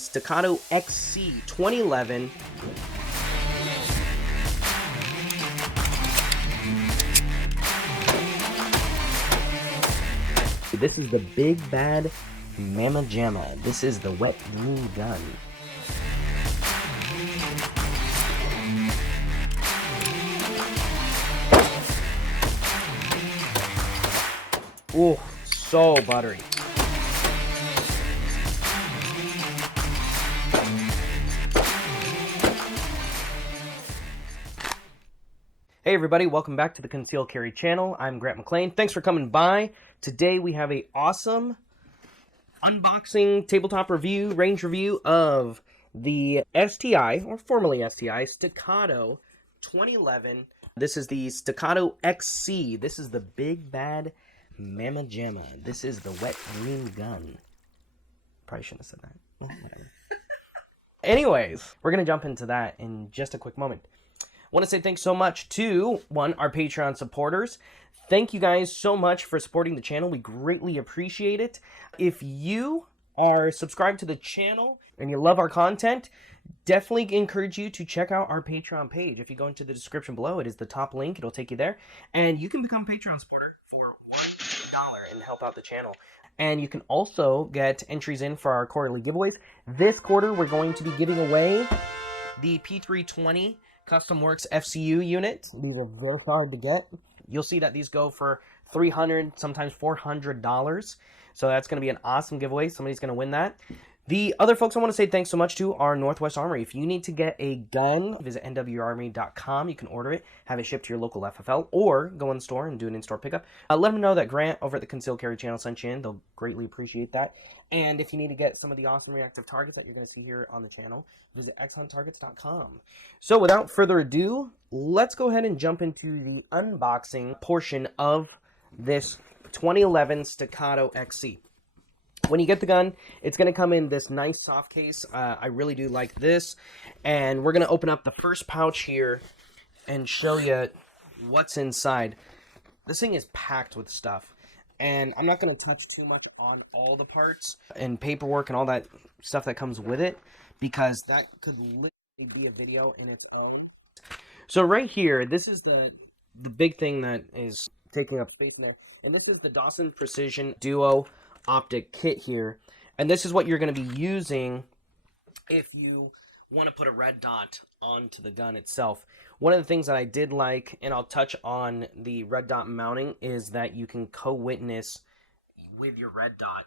Staccato XC 2011. This is the big bad Mama Jamma. This is the wet green gun. Ooh, so buttery. Hey everybody, welcome back to the Conceal Carry channel. I'm Grant McLean. Thanks for coming by. Today we have a awesome unboxing, tabletop review, range review of the STI, or formerly STI, Staccato 2011. This is the Staccato XC. This is the big bad Mama Jamma. This is the wet green gun. Probably shouldn't have said that. Well, whatever. Anyways, we're going to jump into that in just a quick moment. I want to say thanks so much to, our Patreon supporters. Thank you guys so much for supporting the channel. We greatly appreciate it. If you are subscribed to the channel and you love our content, definitely encourage you to check out our Patreon page. If you go into the description below, it is the top link. It'll take you there. And you can become a Patreon supporter for $1 and help out the channel. And you can also get entries in for our quarterly giveaways. This quarter, we're going to be giving away the P320 Custom Works FCU unit. These are very hard to get. You'll see that these go for $300, sometimes $400. So that's going to be an awesome giveaway. Somebody's going to win that. The other folks I want to say thanks so much to are Northwest Armory. If you need to get a gun, visit nwarmory.com. You can order it, have it shipped to your local FFL, or go in the store and do an in-store pickup. Let them know that Grant over at the Concealed Carry channel sent you in. They'll greatly appreciate that. And if you need to get some of the awesome reactive targets that you're going to see here on the channel, visit xhunttargets.com. So without further ado, let's go ahead and jump into the unboxing portion of this 2011 Staccato XC. When you get the gun, it's going to come in this nice soft case. I really do like this. And we're going to open up the first pouch here and show you what's inside. This thing is packed with stuff. And I'm not going to touch too much on all the parts and paperwork and all that stuff that comes with it, because that could literally be a video in its own. So right here, this is the big thing that is taking up space in there. And this is the Dawson Precision Duo optic kit here, and this is what you're going to be using if you want to put a red dot onto the gun itself. One of the things that I did like, and I'll touch on the red dot mounting, is that you can co-witness with your red dot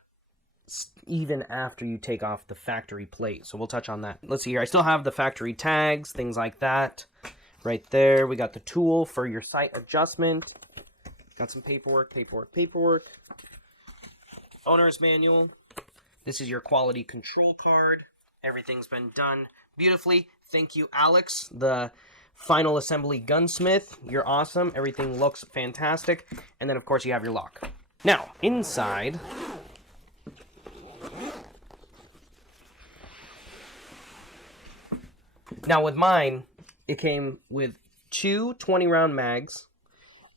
even after you take off the factory plate. So we'll touch on that. Let's see here. I still have the factory tags, things like that. Right there, we got the tool for your sight adjustment. Got some paperwork. Owner's manual. This is your quality control card. Everything's been done beautifully. Thank you, Alex, the final assembly gunsmith. You're awesome. Everything looks fantastic. And then, of course, you have your lock. Now, inside, with mine, it came with two 20-round mags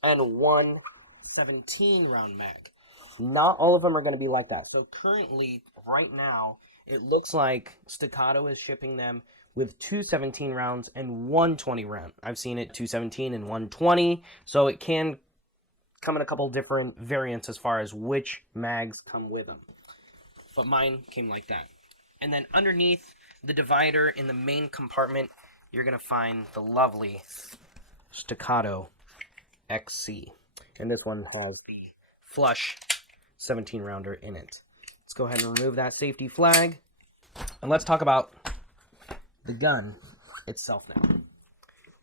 and one 17-round mag. Not all of them are going to be like that. So currently, right now, it looks like Staccato is shipping them with two 17 rounds and one 20 round. I've seen it 217 and 120. So it can come in a couple different variants as far as which mags come with them. But mine came like that. And then underneath the divider in the main compartment, you're going to find the lovely Staccato XC. And this one has the flush 17 rounder in it. Let's go ahead and remove that safety flag, and let's talk about the gun itself now.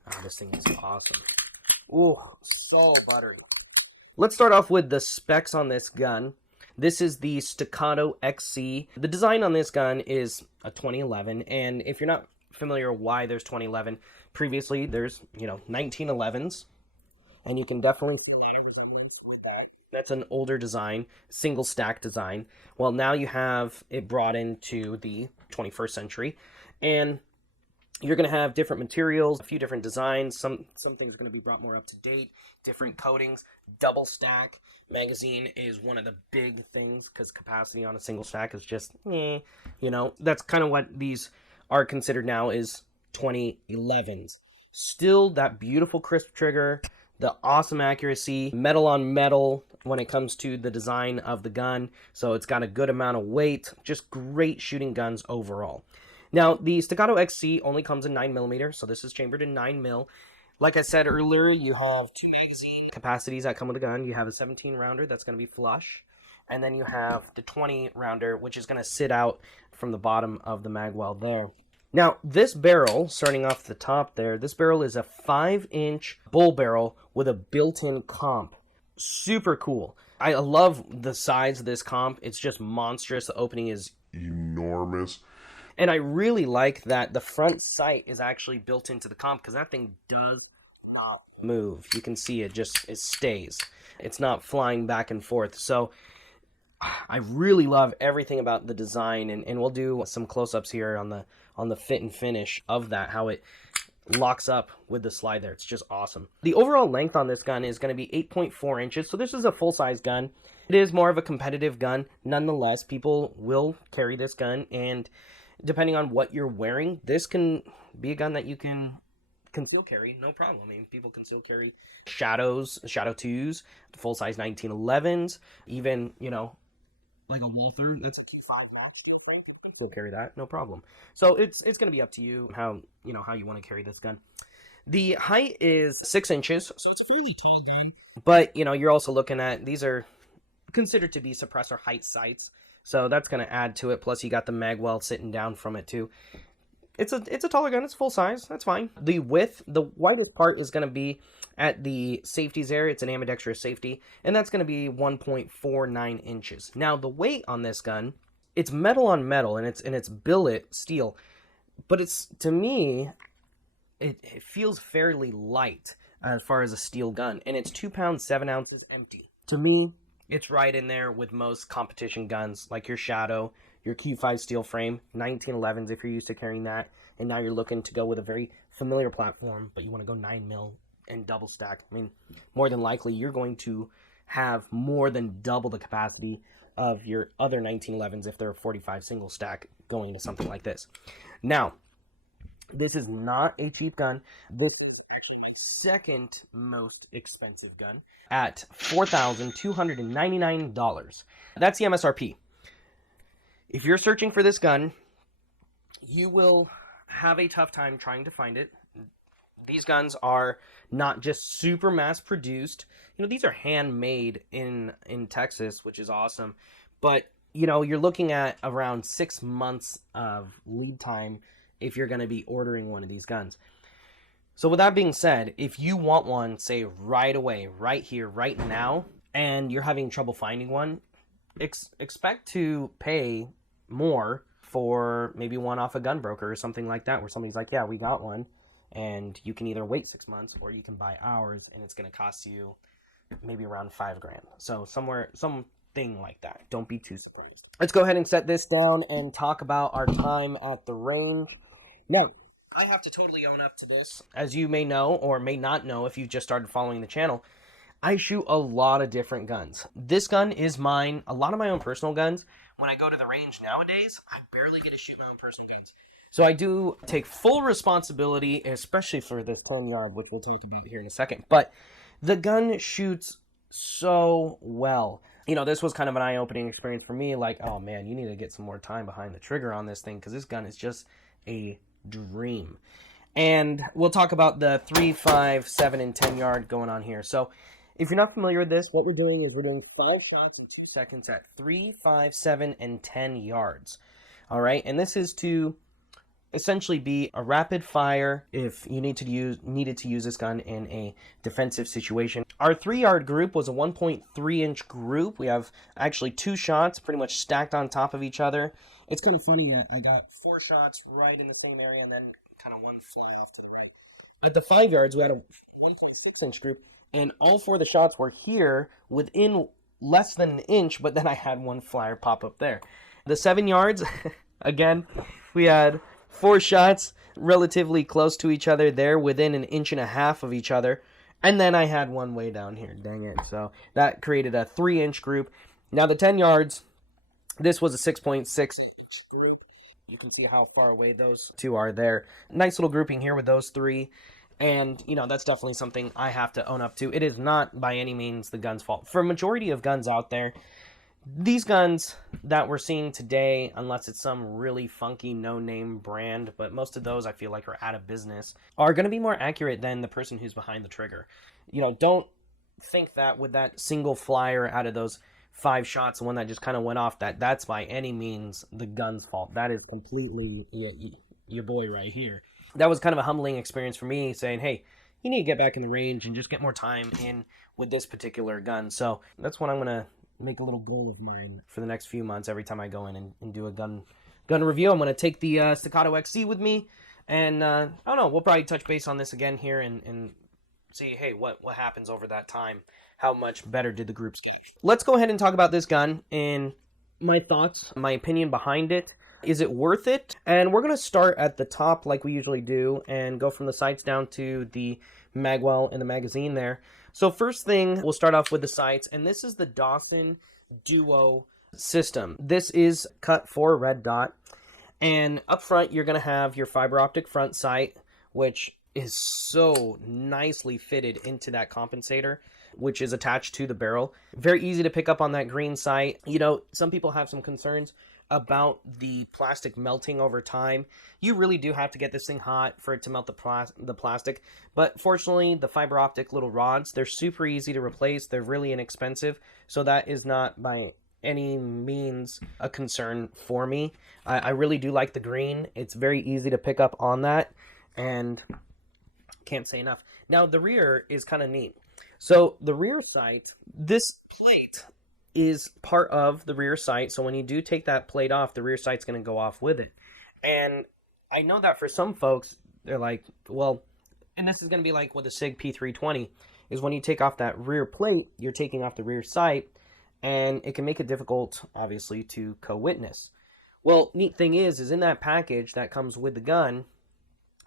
Oh, this thing is awesome. Ooh, so buttery. Let's start off with the specs on this gun. This is the Staccato XC. The design on this gun is a 2011, and if you're not familiar why there's 2011, previously there's 1911s, and you can definitely see a lot of resemblance with that. That's an older design, single stack design. Well, now you have it brought into the 21st century. And You're going to have different materials, a few different designs. Some things are going to be brought more up to date, different coatings, double stack. Magazine is one of the big things because capacity on a single stack is just, that's kind of what these are considered now is 2011s. Still that beautiful crisp trigger, the awesome accuracy, metal on metal when it comes to the design of the gun. So it's got a good amount of weight, just great shooting guns overall. Now, the Staccato XC only comes in 9mm, so this is chambered in 9mm. Like I said earlier, you have 2 magazine capacities that come with the gun. You have a 17-rounder that's going to be flush, and then you have the 20-rounder, which is going to sit out from the bottom of the Magwell there. Now, this barrel, starting off the top there, this barrel is a 5-inch bull barrel with a built-in comp. Super cool. I love the size of this comp. It's just monstrous. The opening is enormous. And I really like that the front sight is actually built into the comp because that thing does not move. You can see it stays. It's not flying back and forth. So I really love everything about the design, and we'll do some close-ups here on the fit and finish of that, how it locks up with the slide there. It's just awesome. The overall length on this gun is going to be 8.4 inches, so this is a full-size gun. It is more of a competitive gun. Nonetheless, people will carry this gun, and depending on what you're wearing, this can be a gun that you can conceal carry, no problem. I mean, people conceal carry Shadow 2s, full-size 1911s, even, like a Walther, that's a 5 steel frame. We'll carry that, no problem. So it's going to be up to you how you want to carry this gun. The height is 6 inches, so it's a fairly tall gun. But you're also looking at, these are considered to be suppressor height sights, so that's going to add to it. Plus, you got the Magwell sitting down from it too. It's a taller gun. It's full size. That's fine. The width, the widest part is going to be at the safeties there. It's an ambidextrous safety, and that's going to be 1.49 inches. Now, the weight on this gun, it's metal on metal, and it's billet steel, but to me, it feels fairly light as far as a steel gun, and it's 2 pounds 7 ounces empty. To me, it's right in there with most competition guns, like your Shadow, your Q5 steel frame, 1911s if you're used to carrying that, and now you're looking to go with a very familiar platform, but you want to go 9mm and double stack. I mean, more than likely, you're going to have more than double the capacity of your other 1911s if they're a 45 single stack going to something like this. Now, this is not a cheap gun. This is actually my second most expensive gun at $4,299. That's the MSRP. If you're searching for this gun, you will have a tough time trying to find it. These guns are not just super mass produced. These are handmade in Texas, which is awesome. But, you're looking at around 6 months of lead time if you're going to be ordering one of these guns. So with that being said, if you want one, say right away, right here, right now, and you're having trouble finding one, expect to pay more for maybe one off a gun broker or something like that, where somebody's like, yeah, we got one, and you can either wait 6 months or you can buy ours, and it's going to cost you maybe around $5,000. So something like that. Don't be too surprised. Let's go ahead and set this down and talk about our time at the range. Now, I have to totally own up to this. As you may know or may not know if you just started following the channel, I shoot a lot of different guns. This gun is mine. A lot of my own personal guns, when I go to the range nowadays, I barely get to shoot my own personal guns. So I do take full responsibility, especially for this 10-yard, which we'll talk about here in a second. But the gun shoots so well. This was kind of an eye-opening experience for me. Like, oh man, you need to get some more time behind the trigger on this thing, because this gun is just a dream. And we'll talk about the 3, 5, 7, and 10-yard going on here. So if you're not familiar with this, what we're doing is we're doing 5 shots in 2 seconds at 3, 5, 7, and 10 yards. All right, and this is to essentially be a rapid fire if you needed to use this gun in a defensive situation. Our 3-yard group was a 1.3-inch group. We have actually 2 shots pretty much stacked on top of each other. It's kind of funny. I got 4 shots right in the same area and then kind of one fly off to the right. At the 5 yards, we had a 1.6-inch group, and all 4 of the shots were here within less than an inch, but then I had one flyer pop up there. The 7 yards, again, we had 4 shots relatively close to each other there, within an inch and a half of each other. And then I had one way down here, dang it. So that created a 3-inch group. Now the 10 yards, this was a 6.6. You can see how far away those two are there. Nice little grouping here with those 3. And, you know, that's definitely something I have to own up to. It is not by any means the gun's fault. For a majority of guns out there, these guns that we're seeing today, unless it's some really funky no-name brand, but most of those I feel like are out of business, are going to be more accurate than the person who's behind the trigger. You know, don't think that with that single flyer out of those 5 shots, the one that just kind of went off, that's by any means the gun's fault. That is completely your boy right here. That was kind of a humbling experience for me, saying, hey, you need to get back in the range and just get more time in with this particular gun. So that's what I'm going to make a little goal of mine for the next few months. Every time I go in and do a gun review, I'm going to take the Staccato XC with me, and I don't know, we'll probably touch base on this again here and see, hey, what happens over that time. How much better did the groups get? Let's go ahead and talk about this gun and my thoughts, my opinion behind it. Is it worth it? And we're going to start at the top like we usually do and go from the sights down to the Magwell and the magazine there. So first thing, we'll start off with the sights, and this is the Dawson Duo system. This is cut for red dot, and up front you're going to have your fiber optic front sight, which is so nicely fitted into that compensator, which is attached to the barrel. Very easy to pick up on that green sight. You know, some people have some concerns about the plastic melting over time. You really do have to get this thing hot for it to melt the plastic, but fortunately the fiber optic little rods, they're super easy to replace. They're really inexpensive, so that is not by any means a concern for me. I really do like the green. It's very easy to pick up on that, and can't say enough. Now the rear is kind of neat. So the rear sight, this plate is part of the rear sight, so when you do take that plate off, the rear sight's going to go off with it. And I know that for some folks, they're like, well, and this is going to be like with a SIG P320, is when you take off that rear plate, you're taking off the rear sight, and it can make it difficult, obviously, to co-witness. Well, neat thing is in that package that comes with the gun,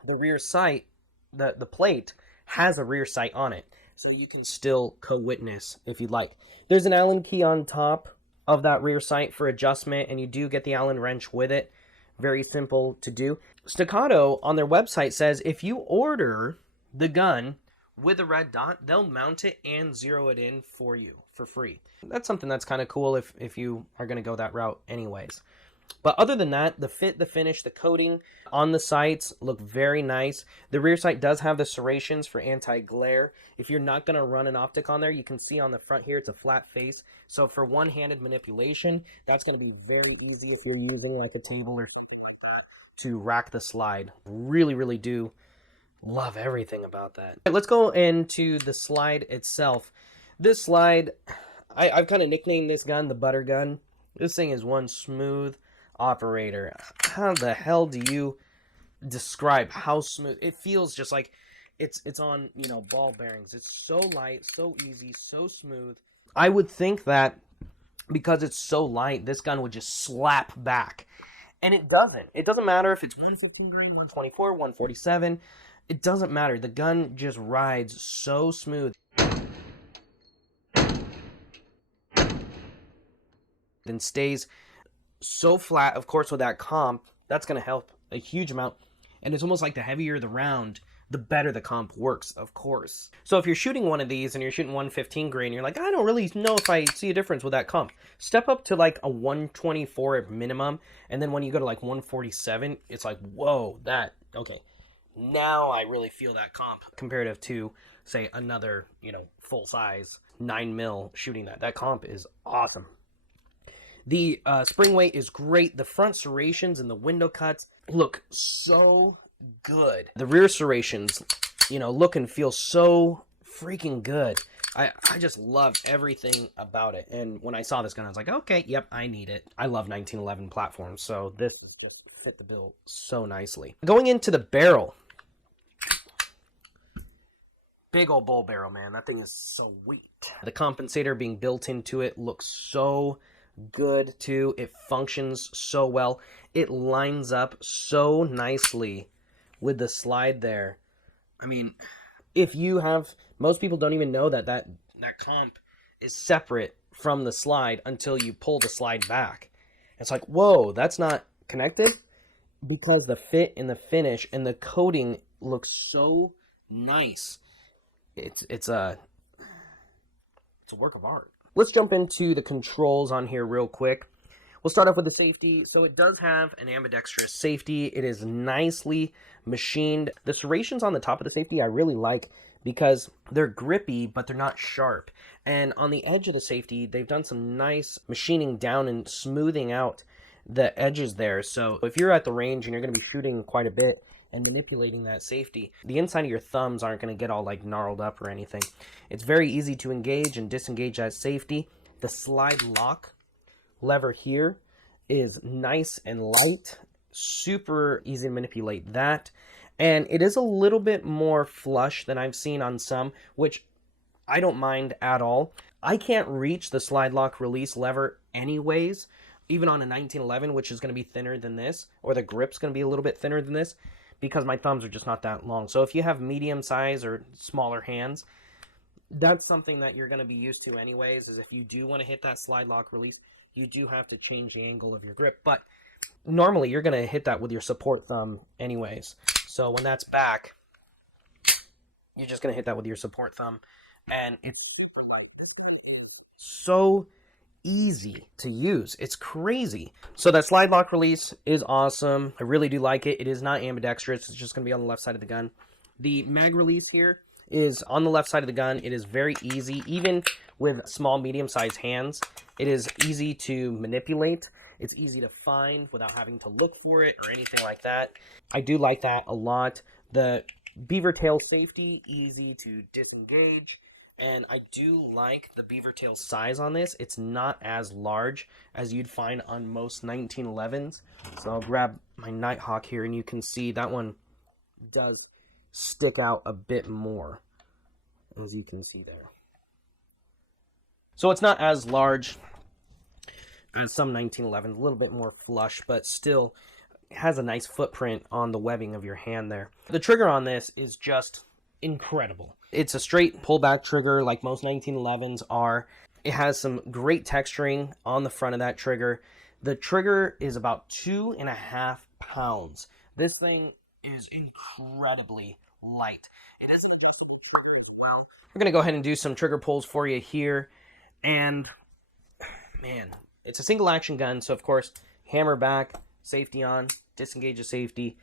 the rear sight, the plate has a rear sight on it, so you can still co-witness if you'd like. There's an Allen key on top of that rear sight for adjustment, and you do get the Allen wrench with it. Very simple to do. Staccato on their website says if you order the gun with a red dot, they'll mount it and zero it in for you for free. That's something that's kind of cool if you are going to go that route anyways. But other than that, the fit, the finish, the coating on the sights look very nice. The rear sight does have the serrations for anti-glare. If you're not going to run an optic on there, you can see on the front here, it's a flat face. So for one-handed manipulation, that's going to be very easy if you're using like a table or something like that to rack the slide. Really, really do love everything about that. Let's go into the slide itself. This slide, I've kind of nicknamed this gun the butter gun. This thing is one smooth operator. How the hell do you describe how smooth it feels? Just like it's on, you know, ball bearings. It's so light, so easy, so smooth. I would think that because it's so light, this gun would just slap back, and it doesn't. It doesn't matter if it's 124, 147. It doesn't matter. The gun just rides so smooth and stays so flat. Of course, with that comp, that's going to help a huge amount. And it's almost like the heavier the round, the better the comp works, of course. So if you're shooting one of these and you're shooting 115 grain, you're like, I don't really know if I see a difference with that comp. Step up to like a 124 at minimum, and then when you go to like 147, it's like, whoa, okay. Now I really feel that comp comparative to, say, another, you know, full-size 9mm shooting that. That comp is awesome. The spring weight is great. The front serrations and the window cuts look so good. The rear serrations, you know, look and feel so freaking good. I just love everything about it. And when I saw this gun, I was like, okay, yep, I need it. I love 1911 platforms, so this is just fit the bill so nicely. Going into the barrel. Big old bull barrel, man. That thing is sweet. The compensator being built into it looks so good too. It functions so well. It lines up so nicely with the slide there. I mean, if you have, most people don't even know that that comp is separate from the slide until you pull the slide back. It's like, whoa, that's not connected, because the fit and the finish and the coating looks so nice. It's a work of art. Let's jump into the controls on here real quick. We'll start off with the safety. So it does have an ambidextrous safety. It is nicely machined. The serrations on the top of the safety I really like because they're grippy, but they're not sharp. And on the edge of the safety, they've done some nice machining down and smoothing out the edges there. So if you're at the range and you're going to be shooting quite a bit and manipulating that safety, the inside of your thumbs aren't going to get all like gnarled up or anything. It's very easy to engage and disengage that safety. The slide lock lever here is nice and light, super easy to manipulate that, and it is a little bit more flush than I've seen on some, which I don't mind at all. I can't reach the slide lock release lever anyways, even on a 1911, which is going to be thinner than this, or the grip's going to be a little bit thinner than this, because my thumbs are just not that long. So if you have medium size or smaller hands, that's something that you're going to be used to anyways, is if you do want to hit that slide lock release, you do have to change the angle of your grip. But normally you're going to hit that with your support thumb anyways. So when that's back, you're just going to hit that with your support thumb. And it's so easy to use. It's crazy. So that slide lock release is awesome. I really do like it. It is not ambidextrous. It's just going to be on the left side of the gun. The mag release here is on the left side of the gun. It is very easy, even with small, medium-sized hands. It is easy to manipulate. It's easy to find without having to look for it or anything like that. I do like that a lot. The Beavertail Safety, easy to disengage. And I do like the Beavertail size on this. It's not as large as you'd find on most 1911s. So I'll grab my Nighthawk here, and you can see that one does stick out a bit more, as you can see there. So it's not as large as some 1911s, a little bit more flush, but still has a nice footprint on the webbing of your hand there. The trigger on this is just incredible. It's a straight pullback trigger like most 1911s are. It has some great texturing on the front of that trigger. The trigger is about 2.5 pounds. This thing is incredibly light. It is an adjustable trigger as well. We're going to go ahead and do some trigger pulls for you here. And man, it's a single action gun. So of course, hammer back, safety on, disengage the safety.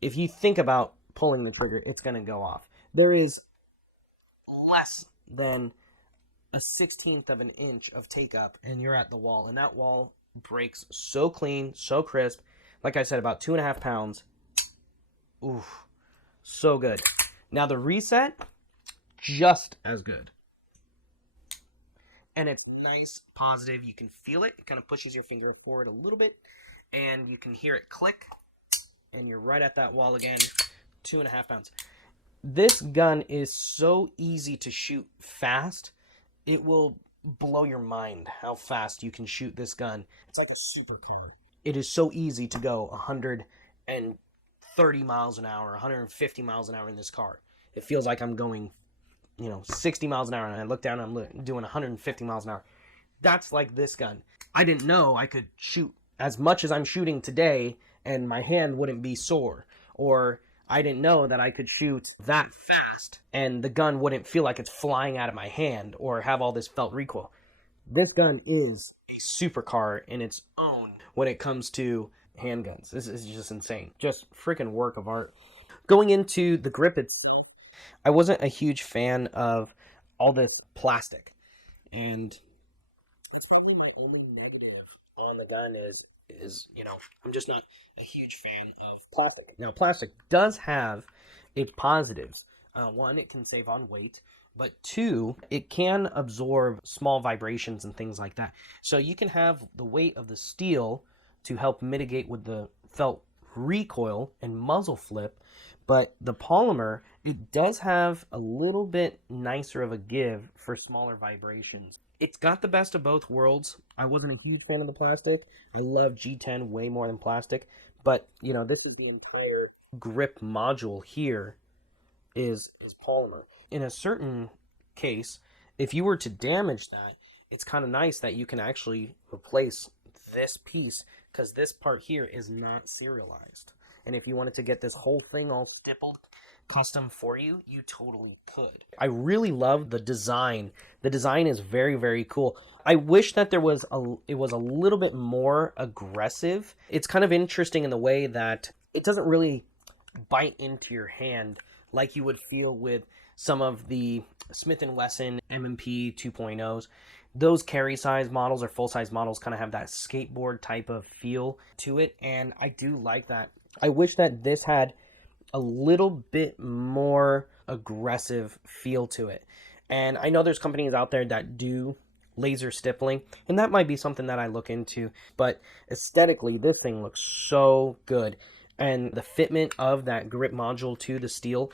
If you think about pulling the trigger, it's going to go off. There is less than a 1/16 of an inch of take up and you're at the wall, and that wall breaks so clean, so crisp. Like I said, about 2.5 pounds. Oof, so good. Now the reset, just as good. And it's nice, positive. You can feel it. It kind of pushes your finger forward a little bit, and you can hear it click, and you're right at that wall again. 2.5 pounds. This gun is so easy to shoot fast. It will blow your mind how fast you can shoot this gun. It's like a supercar. It is so easy to go 130 miles an hour, 150 miles an hour in this car. It feels like I'm going, 60 miles an hour, and I look down and I'm doing 150 miles an hour. That's like this gun. I didn't know I could shoot as much as I'm shooting today and my hand wouldn't be sore. Or I didn't know that I could shoot that fast and the gun wouldn't feel like it's flying out of my hand or have all this felt recoil. This gun is a supercar in its own when it comes to handguns. This is just insane. Just freaking work of art. Going into the grip itself, I wasn't a huge fan of all this plastic. And that's probably my only negative on the gun is I'm just not a huge fan of plastic. Now, plastic does have its positives. One, it can save on weight, but two, it can absorb small vibrations and things like that. So you can have the weight of the steel to help mitigate with the felt recoil and muzzle flip, but the polymer, it does have a little bit nicer of a give for smaller vibrations. It's got the best of both worlds. I wasn't a huge fan of the plastic. I love G10 way more than plastic, but you know, this is the entire grip module here is polymer. In a certain case, if you were to damage that, it's kind of nice that you can actually replace this piece, because this part here is not serialized. And if you wanted to get this whole thing all stippled custom for you, you totally could. I really love the design. The design is very, very cool. I wish that it was a little bit more aggressive. It's kind of interesting in the way that it doesn't really bite into your hand like you would feel with some of the Smith & Wesson M&P 2.0s. Those carry size models or full size models kind of have that skateboard type of feel to it, and I do like that. I wish that this had a little bit more aggressive feel to it. And I know there's companies out there that do laser stippling, and that might be something that I look into, but aesthetically this thing looks so good. And the fitment of that grip module to the steel,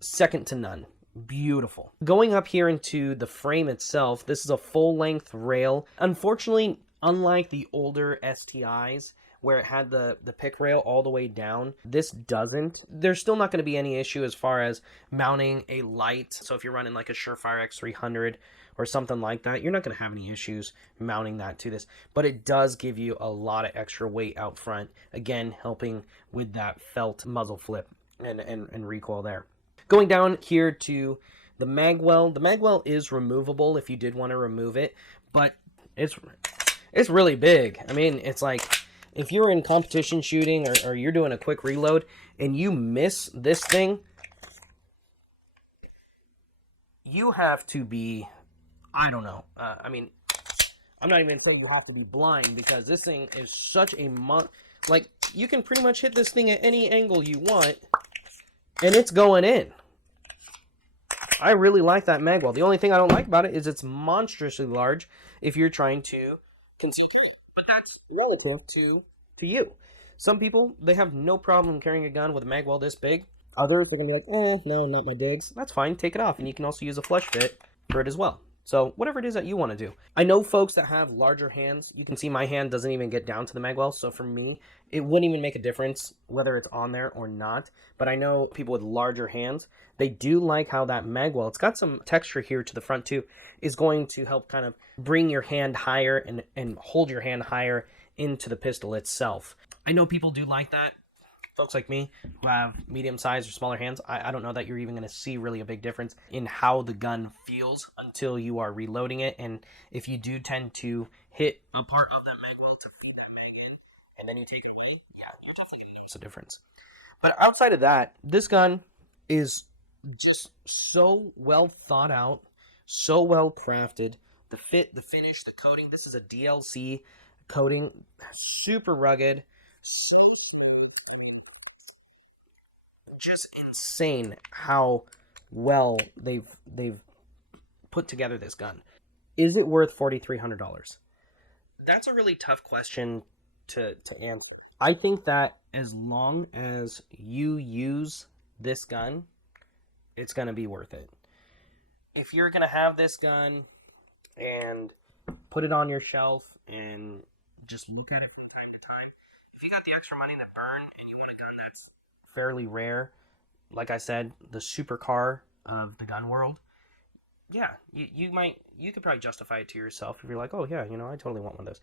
second to none. Beautiful. Going up here into the frame itself, this is a full-length rail. Unfortunately, unlike the older STIs, where it had the pick rail all the way down, this doesn't. There's still not going to be any issue as far as mounting a light. So if you're running like a Surefire X300 or something like that, you're not going to have any issues mounting that to this. But it does give you a lot of extra weight out front, again, helping with that felt muzzle flip and recoil there. Going down here to the Magwell. The Magwell is removable if you did want to remove it, but it's really big. I mean, it's like if you're in competition shooting or you're doing a quick reload and you miss this thing, you have to be, I don't know. I mean, I'm not even saying you have to be blind, because this thing is such a like, you can pretty much hit this thing at any angle you want, and it's going in. I really like that Magwell. The only thing I don't like about it is it's monstrously large if you're trying to conceal carry it. But that's relative to you. Some people, they have no problem carrying a gun with a Magwell this big. Others, they're going to be like, no, not my digs. That's fine. Take it off. And you can also use a flush fit for it as well. So whatever it is that you want to do. I know folks that have larger hands. You can see my hand doesn't even get down to the Magwell. So for me, it wouldn't even make a difference whether it's on there or not. But I know people with larger hands, they do like how that Magwell, it's got some texture here to the front too, is going to help kind of bring your hand higher and hold your hand higher into the pistol itself. I know people do like that. Folks like me who have medium-sized or smaller hands, I don't know that you're even going to see really a big difference in how the gun feels until you are reloading it. And if you do tend to hit a part of that Magwell to feed that mag in, and then you take it away, yeah, you're definitely going to notice a difference. But outside of that, this gun is just so well thought out, so well crafted. The fit, the finish, the coating. This is a DLC coating, super rugged, so just insane how well they've put together this gun. Is it worth $4,300? That's a really tough question to answer. I think that as long as you use this gun, it's going to be worth it. If you're going to have this gun and put it on your shelf and just look at it from time to time, if you got the extra money to burn and you want a gun that's fairly rare, like I said, the supercar of the gun world, yeah, you could probably justify it to yourself if you're like, oh yeah, you know, I totally want one of those.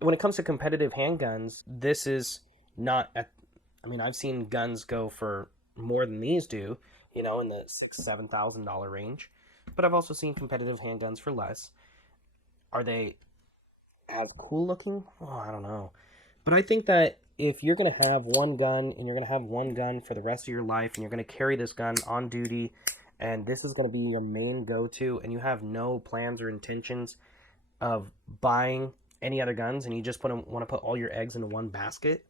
When it comes to competitive handguns, this is not I mean, I've seen guns go for more than these do, you know, in the $7,000 range, but I've also seen competitive handguns for less. Are they as cool looking? Oh, I don't know. But I think that if you're going to have one gun and you're going to have one gun for the rest of your life and you're going to carry this gun on duty and this is going to be your main go-to and you have no plans or intentions of buying any other guns and you just want to put all your eggs into one basket,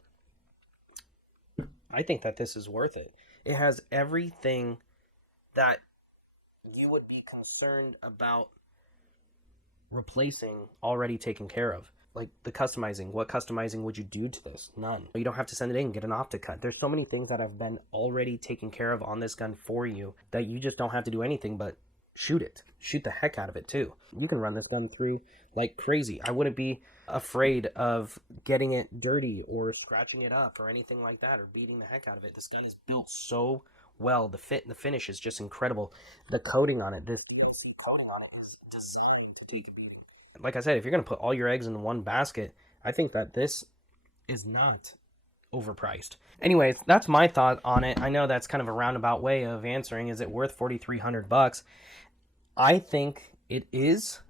I think that this is worth it. It has everything that you would be concerned about replacing already taken care of. like the customizing. What customizing would you do to this? None. You don't have to send it in, get an optic cut. There's so many things that have been already taken care of on this gun for you that you just don't have to do anything but shoot it. Shoot the heck out of it too. You can run this gun through like crazy. I wouldn't be afraid of getting it dirty or scratching it up or anything like that, or beating the heck out of it. This gun is built so well. The fit and the finish is just incredible. The coating on it, the CNC coating on it, is designed to take a beating. Like I said, if you're going to put all your eggs in one basket, I think that this is not overpriced. Anyways, that's my thought on it. I know that's kind of a roundabout way of answering. Is it worth $4,300? I think it is,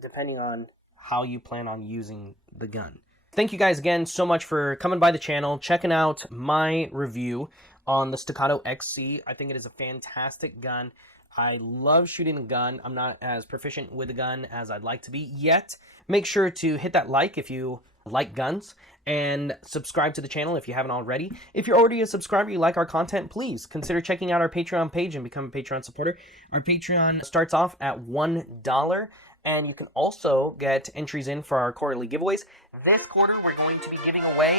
depending on how you plan on using the gun. Thank you guys again so much for coming by the channel, checking out my review on the Staccato XC. I think it is a fantastic gun. I love shooting the gun. I'm not as proficient with the gun as I'd like to be yet. Make sure to hit that like if you like guns, and subscribe to the channel if you haven't already. If you're already a subscriber, you like our content, please consider checking out our Patreon page and become a Patreon supporter. Our Patreon starts off at $1, and you can also get entries in for our quarterly giveaways. This quarter, we're going to be giving away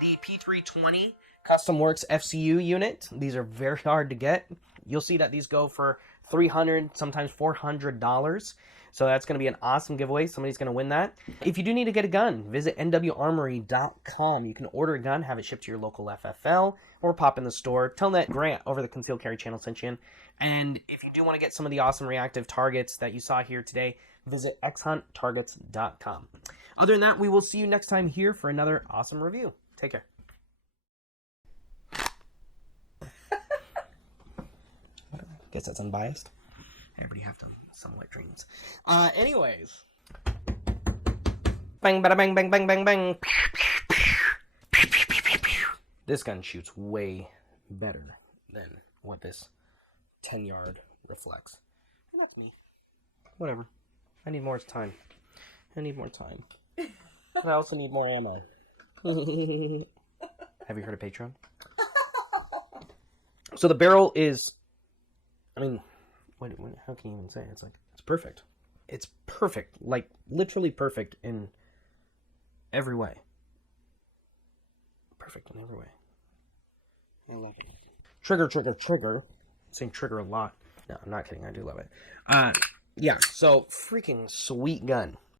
the P320 Custom Works FCU unit. These are very hard to get. You'll see that these go for $300, sometimes $400. So that's going to be an awesome giveaway. Somebody's going to win that. If you do need to get a gun, visit nwarmory.com. You can order a gun, have it shipped to your local FFL, or pop in the store. Tell them that Grant over the Concealed Carry channel sent you in. And if you do want to get some of the awesome reactive targets that you saw here today, visit xhunttargets.com. Other than that, we will see you next time here for another awesome review. Take care. Guess that's unbiased. Everybody have some wet dreams. Anyways. Bang, bada, bang, bang, bang, bang, bang. This gun shoots way better than what this 10-yard reflects. That's me. Whatever. I need more time. I need more time. I also need more ammo. Have you heard of Patron? So the barrel is... I mean, how can you even say it? It's like, it's perfect. It's perfect. Like, literally perfect in every way. Perfect in every way. I love it. Trigger, trigger, trigger. I'm saying trigger a lot. No, I'm not kidding. I do love it. Yeah, so freaking sweet gun.